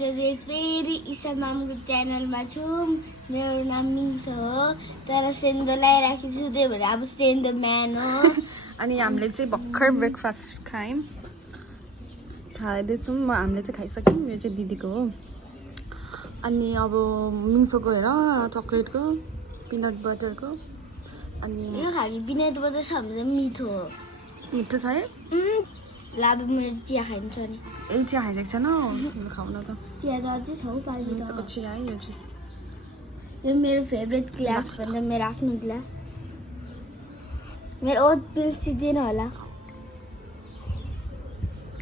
चाहिँ फेरि ईशा मामको च्यानलमा छु। मेरो नाम मिङ्स हो, तर सेन्दो लगाइराखेको छु, त्यही भएर अब सेन्दो म्यान हो। अनि हामीले चाहिँ भर्खर ब्रेकफास्ट खायौँ, खाँदैछौँ। हामीले चाहिँ खाइसक्यौँ। यो चाहिँ दिदीको हो। अनि अब मिङ्सोको हेर चक्लेटको, पिनट बटरको। अनि यो खालि पिनट बटर छ भने चाहिँ मिठो हो। मिठो छ है? ल अब मेरो चिया खाइन्छ नि। ए चिया खाइसकेको छैन? खाऊ न त। चिया त अझै छ हौ पानी। मिङ्सोको चिया है यो चाहिँ। यो मेरो फेभरेट ग्लास भन्दा मेरो आफ्नो ग्लास। मेरो ओत बिर्सिँदैन होला।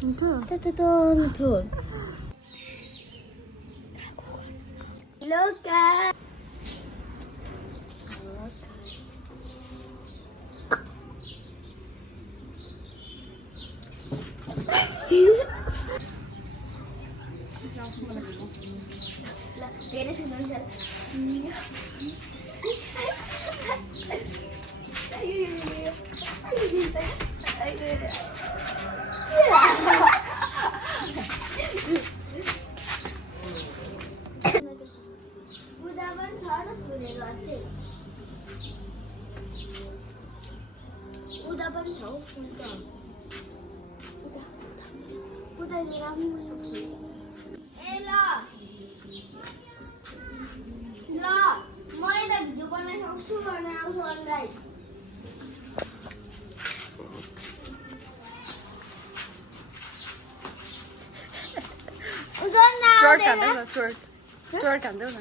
मिठो? मिठो। लोका धेरै सुन्छ। उदा पनि छ फुल त। उदा चाहिँ राम्रो छ। ए ल ल म यता भिडियो बनाउन सक्छु भने आउँछु अनलाइन। चोट खाँदै न, चोट खाँदै न।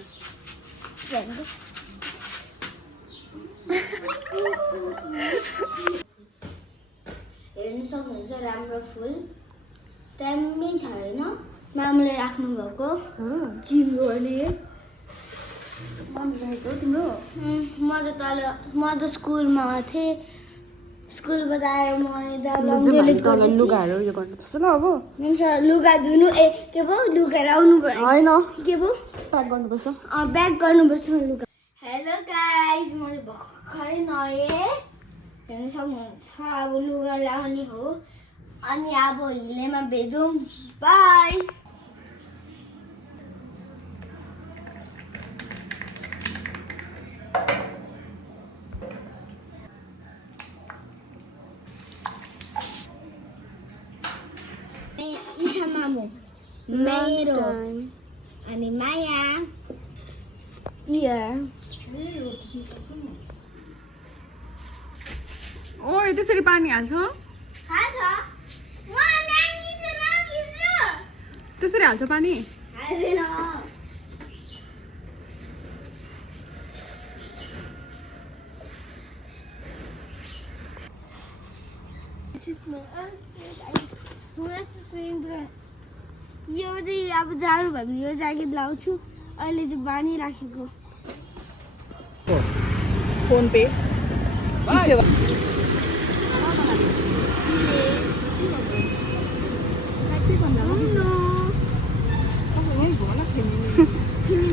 हेर्नु सक्नुहुन्छ राम्रो फुल दामी छ होइन? मामुले राख्नु भएको जिम गर्ने। तिम्रो म त स्कुलमा थिएँ। स्कुलबाट आएर म लुगाहरू यो गर्नुपर्छ ल। अब लुगा धुनु के पो लुगा लाउनु पर्यो होइन, के पो प्याक गर्नुपर्छ। ब्याग गर्नुपर्छ लुगा। हेलो गाइज, म भर्खरै नआएँ। हेर्नु सक्नुहुन्छ अब लुगा लाउने हो। अनि अब हिलेमा भेटौँ। बाई। ईशा मामु मेरो अनि माया ओ त्यसरी पानी हाल्छ? त्यसरी हाल्छ पानी? यो चाहिँ अब जाडो भयो भने यो ज्याकेट लाउँछु। अहिले चाहिँ बानिराखेको। फोन पे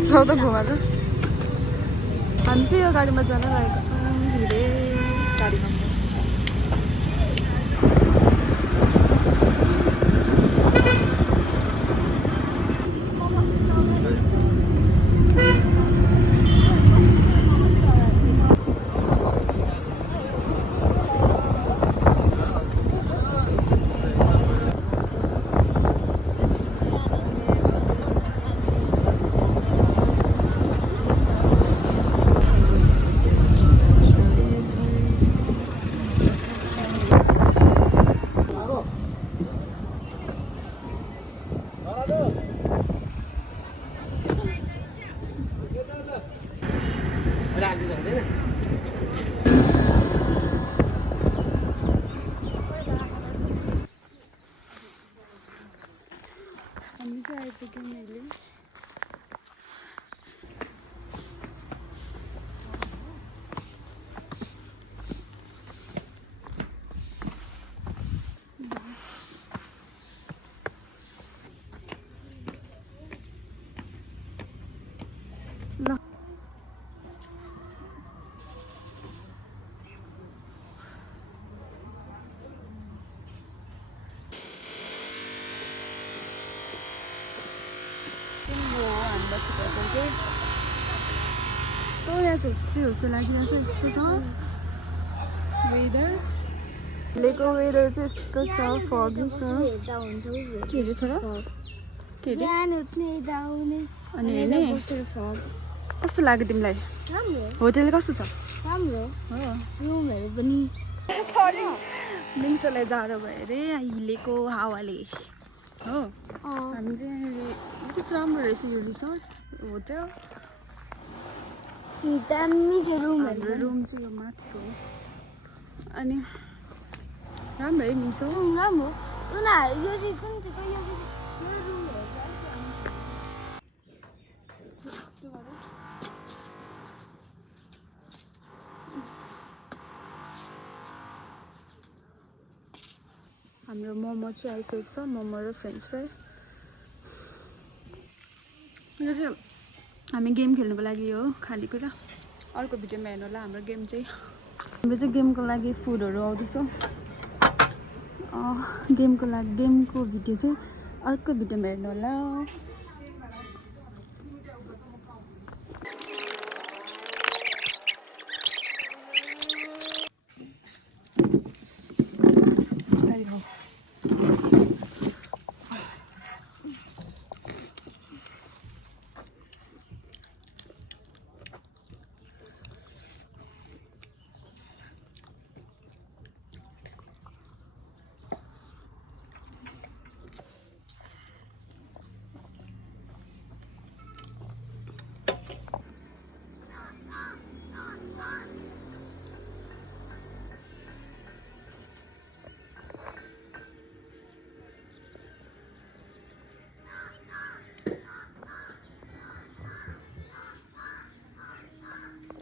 जाऊ त घुमा त। हामी चाहिँ यो गाडीमा जान लागेको छौँ। धेरै गाडीमा बसेको होटल चाहिँ यस्तो यहाँ चाहिँ होस्से लागिरहेछ यस्तो छ वेदर हिलेको वेदर चाहिँ यस्तो छ फगी छ के अरे छोरा के अरे अनि हेर्ने कस्तो लाग्यो तिमीलाई होटल कस्तो छ राम्रो हो रुमहरू पनि मिङ्सोलाई जाडो भयो अरे हिलेको हावाले हो अँ हामी चाहिँ कस्तो राम्रो रहेछ यो रिसोर्ट होटल दामी छ हाम्रो रुमहरू रुम चाहिँ यो माथिको हो अनि राम्रो है मिङ्सो राम्रो उनीहरू यो चाहिँ कुन चाहिँ यो चाहिँ यो रुमहरू हाम्रो मोमो चाहिँ आइसकेको छ मोमो र फ्रेन्च फ्राई यो चाहिँ हामी गेम खेल्नुको लागि हो खानेकुरा अर्को भिडियोमा हेर्नु होला हाम्रो गेम चाहिँ हाम्रो चाहिँ गेमको लागि फुडहरू आउँदैछ गेमको भिडियो चाहिँ अर्को भिडियोमा हेर्नु होला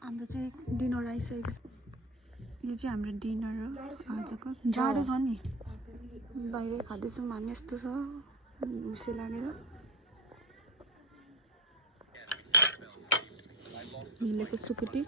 हाम्रो चाहिँ डिनर आइसकेको छ यो चाहिँ हाम्रो डिनर हो आजको जाडो छ नि बाहिर खाँदैछौँ हामी यस्तो छ हुसे लागेर हिलेको सुकुटी